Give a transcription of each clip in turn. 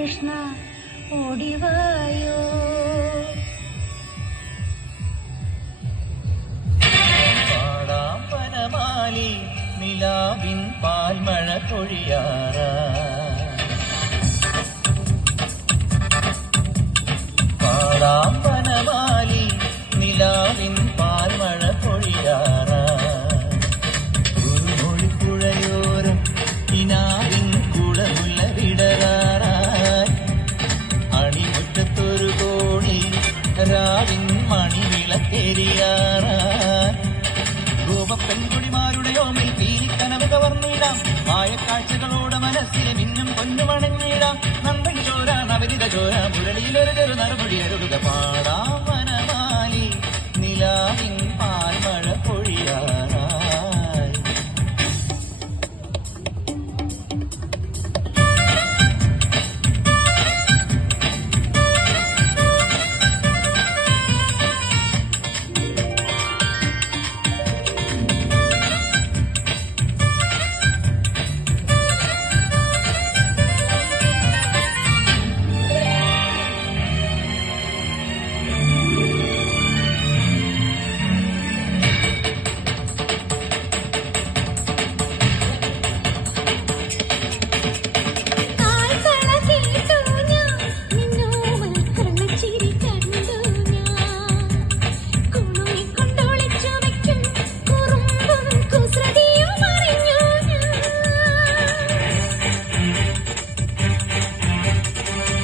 കൃഷ്ണ ഓടിവായോ. പാടാമ്പനമാലി നിലാവിൻ പാൽമഴ പൊഴിയാറാ. പാടാമ്പനമാലി നിലാവിൻ പാൽമഴ പൊഴിയാറാ. മൊഴിപ്പുഴയോരം കിനാവിൻ കുടമുല്ല വിടരാറായി. അണിമുറ്റത്തൊരു കോണി രാവിൻ മണിവിളക്കെരിയാറായി. ഗോപപ്പെൺകുടിമാരുടെ ഓമിൽ പീലിക്കനവ് കവർന്നിടാം. മായക്കാഴ്ചകളോടെ മനസ്സിലെ മിന്നും പൊന്നുമണഞ്ഞിടാം. നന്ദൻ ചോര നവരിത ചോര മുരളിയിലൊരു ചെറു നറുപടി അരുളുക. പാടാം വനമാലി നിലാവിൻ പാൽമഴ പൊഴിയാറായി.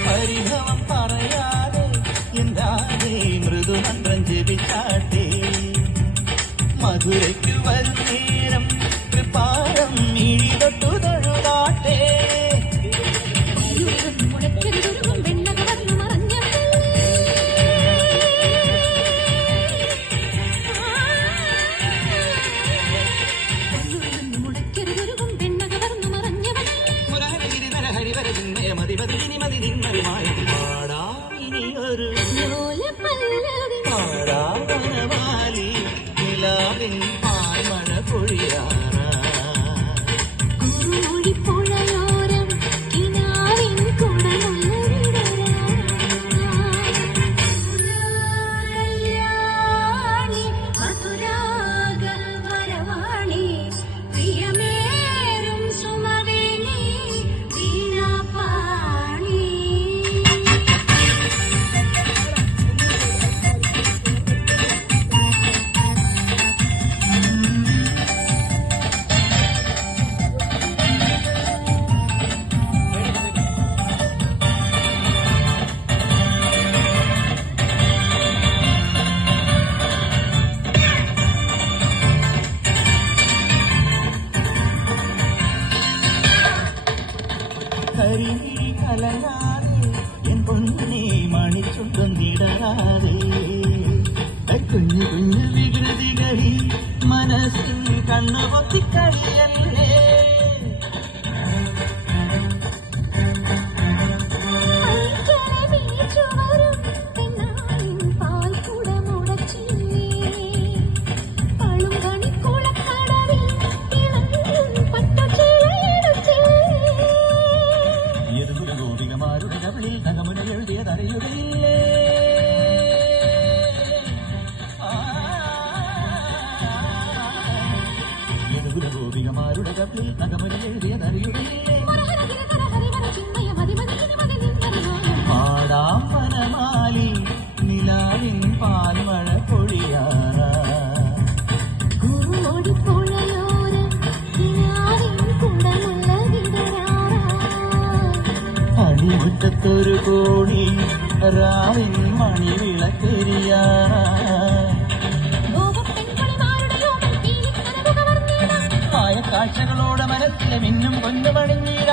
പരിഭവം പറയാതെ എന്താതെ മൃദുമന്ത്രം ജപിച്ചാട്ടെ. മധുരയ്ക്ക് വരും നേരം കൃപാരം മിഴി തൊട്ടു തൊഴുതാട്ടെ. പാടാവനമാലി നിലാവിൻ പാൽമഴ പൊഴിയാറാ. കരിമിഴി കലരാതെ എൻ പൊന്നിനെ മണിച്ചുണ്ടും നിടരാതെ. കുഞ്ഞു കുഞ്ഞു വികൃതികളി മനസ്സിൻ കണ്ണു പൊത്തിക്കളിയല്ലേ. ഗോപികമാരുടെ കവിളിൽ തകമുന എഴുതിയതറിയുകയില്ലേ. ഗോപികമാരുടെ കവിളിൽ തകമുന എഴുതിയതറിയുകയില്ലേ. പാടാം വനമാലി നിലാവിൻ പാൽമഴ പൊഴിയാറാ. അണിമുറ്റത്തൊരു കോണി രാവിൻ മണിവിളക്കെരിയാറാ. കാഴ്ചകളോടെ മനസ്സിലെ മിന്നും പൊന്നു പണിഞ്ഞ